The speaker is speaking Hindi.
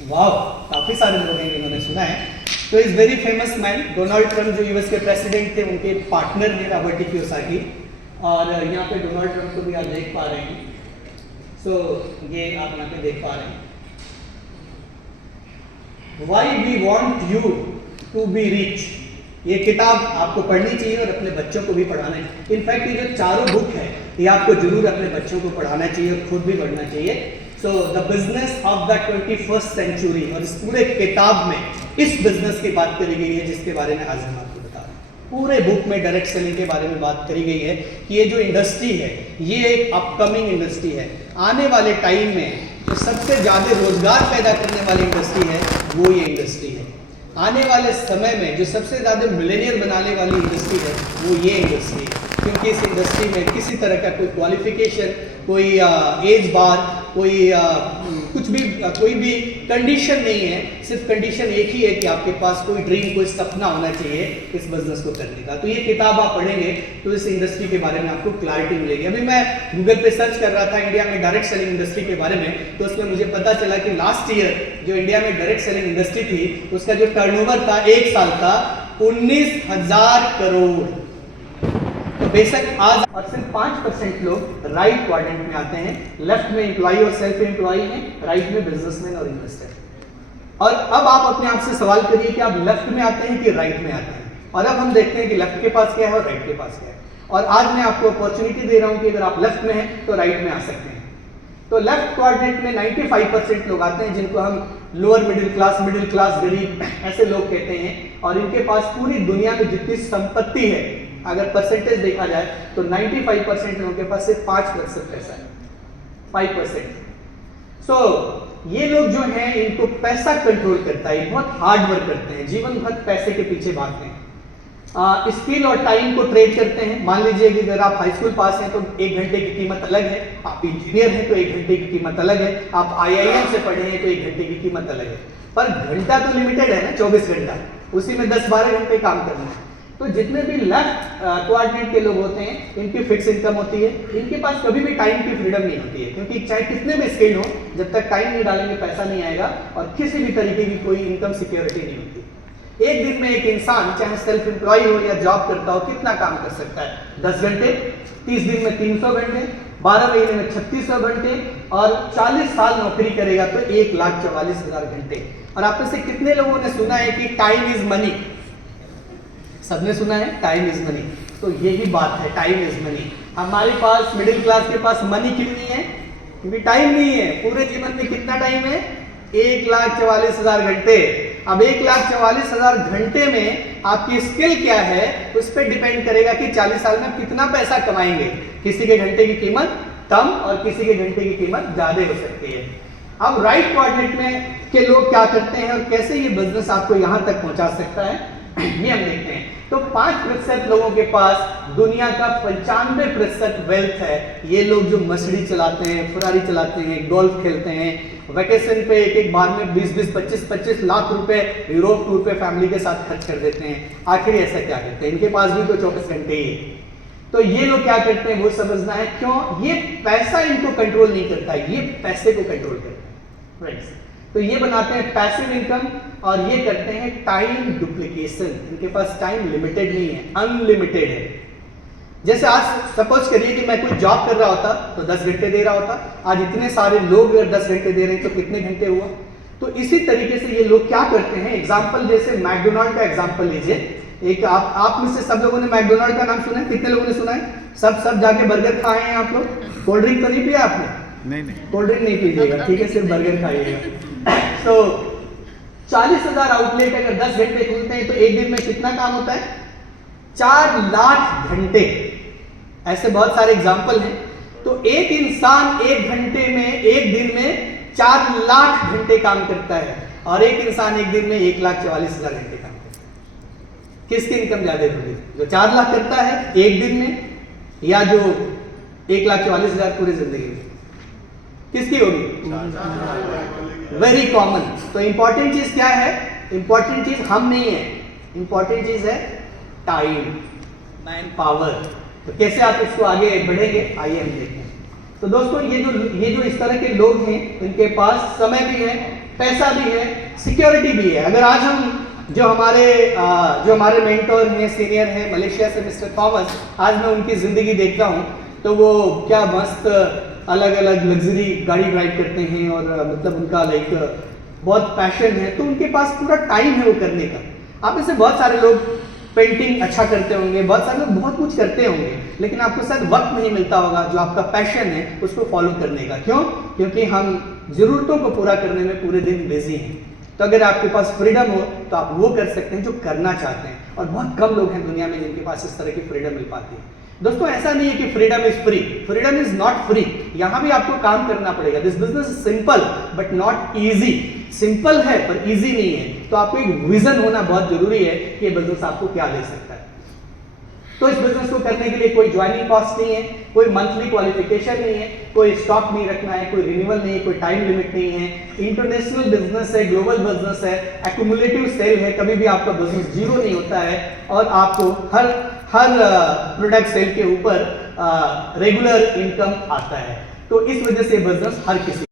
वाह, काफी सारे लोग हैं जिन्होंने सुना है। तो is very famous man, Donald Trump जो यूएस के प्रेसिडेंट थे, उनके पार्टनर हैं रॉबर्ट टी कियोसाकी। और यहाँ पे डोनाल्ड ट्रंप को भी आप देख पा रहे हैं। सो ये आप यहाँ पे देख पा रहे हैं। Why we want you to be rich, ये किताब आपको पढ़नी चाहिए और अपने बच्चों को भी पढ़ाना चाहिए। इनफैक्ट ये जो चारों बुक है ये आपको जरूर अपने बच्चों को पढ़ाना चाहिए और खुद भी पढ़ना चाहिए। So the business of the 21st century, और इस पूरे किताब में इस बिजनेस की बात करी गई है जिसके बारे में आज हम आपको बता रहे हैं। पूरे बुक में डायरेक्ट सेलिंग के बारे में बात करी गई है कि ये जो इंडस्ट्री है ये एक अपकमिंग इंडस्ट्री है। आने वाले टाइम में जो सबसे ज़्यादा रोजगार पैदा करने वाली इंडस्ट्री है वो ये इंडस्ट्री है। आने वाले समय में जो सबसे ज़्यादा मिलेनियर बनाने वाली इंडस्ट्री है वो ये इंडस्ट्री है, क्योंकि इस इंडस्ट्री में किसी तरह का कोई क्वालिफिकेशन, कोई एज बार, कोई भी कंडीशन नहीं है। सिर्फ कंडीशन एक ही है कि आपके पास कोई ड्रीम, कोई सपना होना चाहिए इस बिजनेस को करने का। तो ये किताब आप पढ़ेंगे तो इस इंडस्ट्री के बारे में आपको क्लैरिटी मिलेगी। अभी मैं गूगल पे सर्च कर रहा था इंडिया में डायरेक्ट सेलिंग इंडस्ट्री के बारे में, तो उसमें मुझे पता चला कि लास्ट ईयर जो इंडिया में डायरेक्ट सेलिंग इंडस्ट्री थी उसका जो टर्नओवर था एक साल का 19,000 करोड़। तो बेशक आज और सिर्फ 5% लोग राइट क्वाड्रेंट में आते हैं। लेफ्ट में एम्प्लॉय और सेल्फ एम्प्लॉय हैं, राइट में बिजनेसमैन और इन्वेस्टर। और अब आप अपने आप से सवाल करिए कि आप लेफ्ट में आते हैं कि राइट में आते हैं। और अब हम देखते हैं कि लेफ्ट के पास क्या है और राइट के पास क्या है। और आज मैं आपको अपॉर्चुनिटी दे रहा हूं कि अगर आप लेफ्ट में हैं तो राइट में आ सकते हैं। तो लेफ्ट क्वाड्रेंट में 95% लोग आते हैं जिनको हम लोअर मिडिल क्लास गरीब ऐसे लोग कहते हैं। और इनके पास पूरी दुनिया में जितनी संपत्ति है, अगर परसेंटेज देखा जाए तो 95% लोगों के पास सिर्फ 5% पैसा है, 5%। सो ये लोग जो हैं इनको पैसा कंट्रोल करता है, बहुत हार्ड वर्क करते हैं, जीवन भर पैसे के पीछे भागते हैं। स्किल और टाइम को ट्रेड करते हैं। मान लीजिए कि अगर आप हाई स्कूल पास हैं तो 1 घंटे की कीमत अलग है, आप इंजीनियर हैं तो 1 घंटे की कीमत अलग है, आप IIM से पढ़े हैं तो 1 घंटे की कीमत अलग है। पर घंटा तो लिमिटेड है ना, 24 घंटा, उसी में 10-12 घंटे काम करना है। तो जितने भी लेफ्ट क्वाड्रेंट के लोग होते हैं इनकी फिक्स इनकम होती है, इनके पास कभी भी टाइम की फ्रीडम नहीं होती है, क्योंकि चाहे कितने भी स्किल हो, जब तक टाइम नहीं डालेंगे पैसा नहीं आएगा और किसी भी तरीके की कोई इनकम सिक्योरिटी नहीं होती। एक दिन में एक इंसान चाहे सेल्फ एम्प्लॉय हो या जॉब करता हो कितना काम कर सकता है? 10 घंटे, 30 दिन में 300 घंटे, 12 महीने में 3600 घंटे, और 40 साल नौकरी करेगा तो 1,44,000 घंटे। और आप में से कितने लोगों ने सुना है कि टाइम इज मनी? सबने सुना है टाइम इज मनी। तो यही बात है, टाइम इज मनी। हमारे पास मिडिल क्लास के पास मनी क्यों नहीं है? क्योंकि टाइम नहीं है। पूरे जीवन में कितना टाइम है? 1,44,000 घंटे। अब 1,44,000 घंटे में आपकी स्किल क्या है उस पर डिपेंड करेगा कि 40 साल में कितना पैसा कमाएंगे। किसी के घंटे की कीमत कम और किसी के घंटे की कीमत ज्यादा हो सकती है। अब राइट क्वाड्रेंट में के लोग क्या करते हैं और कैसे ये बिजनेस आपको यहां तक पहुंचा सकता है ये हम देखते हैं। तो 5% लोगों के पास दुनिया का 95% वेल्थ है। ये लोग जो मर्सिडीज चलाते हैं, फरारी चलाते हैं, गोल्फ खेलते हैं, वैकेशन पे एक बार में 20-20, 25-25 लाख रुपए यूरोप टूर पे फैमिली के साथ खर्च कर देते हैं। आखिर ऐसा क्या करते हैं? इनके पास भी तो 24 घंटे ही है। तो ये लोग क्या करते हैं वो समझना है। क्यों? ये पैसा इनको कंट्रोल नहीं करता है, ये पैसे को कंट्रोल करता है। तो ये बनाते हैं पैसिव इनकम और ये करते हैं टाइम डुप्लीकेशन। इनके पास टाइम लिमिटेड नहीं है, अनलिमिटेड है। जैसे आज सपोज करिए कि मैं कोई जॉब कर रहा होता तो 10 घंटे दे रहा होता। आज इतने सारे लोग अगर 10 घंटे दे रहे हैं तो कितने घंटे हुआ? तो इसी तरीके से ये लोग क्या करते हैं। एग्जाम्पल जैसे मैकडोनाल्ड का एग्जाम्पल लीजिए। एक आप में से सब लोगों ने मैकडोनाल्ड का नाम सुना है? कितने लोगों ने सुना है? सब जाके बर्गर खाए हैं आप लोग? कोल्ड ड्रिंक तो नहीं पिया आपने? नहीं, कोल्ड ड्रिंक नहीं पीजिएगा, ठीक है, सिर्फ बर्गर खाइएगा। तो 40,000 आउटलेट अगर 10 घंटे खुलते हैं तो एक दिन में कितना काम होता है? 4 लाख घंटे। ऐसे बहुत सारे एग्जाम्पल हैं। तो एक इंसान एक दिन में 4 लाख घंटे काम करता है और एक इंसान एक दिन में 1,44,000 घंटे काम करता है। किसकी इनकम ज्यादा होगी? जो 4 लाख करता है एक दिन में या जो 1,44,000 पूरी जिंदगी में? किसकी होगी? Very common. तो इंपॉर्टेंट चीज क्या है? इंपॉर्टेंट चीज हम नहीं है, इंपॉर्टेंट चीज है टाइम, मैन पावर। तो कैसे आप इसको आगे बढ़ेंगे आइए हम देखते हैं। तो दोस्तों ये जो इस तरह के लोग हैं इनके पास समय भी है, पैसा भी है, सिक्योरिटी भी है। अगर आज हम जो हमारे मेंटोर हैं, सीनियर हैं मलेशिया से, मिस्टर थॉमस, आज मैं उनकी ज़िंदगी देखता हूँ तो वो क्या मस्त अलग अलग लग्जरी गाड़ी ड्राइव करते हैं और मतलब उनका लाइक बहुत पैशन है, तो उनके पास पूरा टाइम है वो करने का। आप में से बहुत सारे लोग पेंटिंग अच्छा करते होंगे, बहुत सारे लोग बहुत कुछ करते होंगे, लेकिन आपको शायद वक्त नहीं मिलता होगा जो आपका पैशन है उसको फॉलो करने का। क्यों? क्योंकि हम ज़रूरतों को पूरा करने में पूरे दिन बिजी हैं। तो अगर आपके पास फ्रीडम हो तो आप वो कर सकते हैं जो करना चाहते हैं, और बहुत कम लोग हैं दुनिया में जिनके पास इस तरह की फ्रीडम मिल पाती है। दोस्तों, ऐसा नहीं है कि freedom is free, freedom is not free. यहां भी आपको काम करना पड़ेगा। This business is simple but not easy. Simple है पर इजी नहीं है। तो आपको एक विजन होना बहुत जरूरी है कि ये बिजनेस आपको क्या दे सकता है। तो इस बिजनेस को करने के लिए कोई ज्वाइनिंग कॉस्ट नहीं है, कोई मंथली क्वालिफिकेशन नहीं है, कोई स्टॉक नहीं रखना है, कोई रिन्यूअल नहीं है, कोई टाइम लिमिट नहीं है। इंटरनेशनल बिजनेस है, ग्लोबल बिजनेस है, एक्यूमुलेटिव सेल है, कभी भी आपका बिजनेस जीरो नहीं होता है, और आपको हर प्रोडक्ट सेल के ऊपर रेगुलर इनकम आता है। तो इस वजह से बिजनेस हर किसी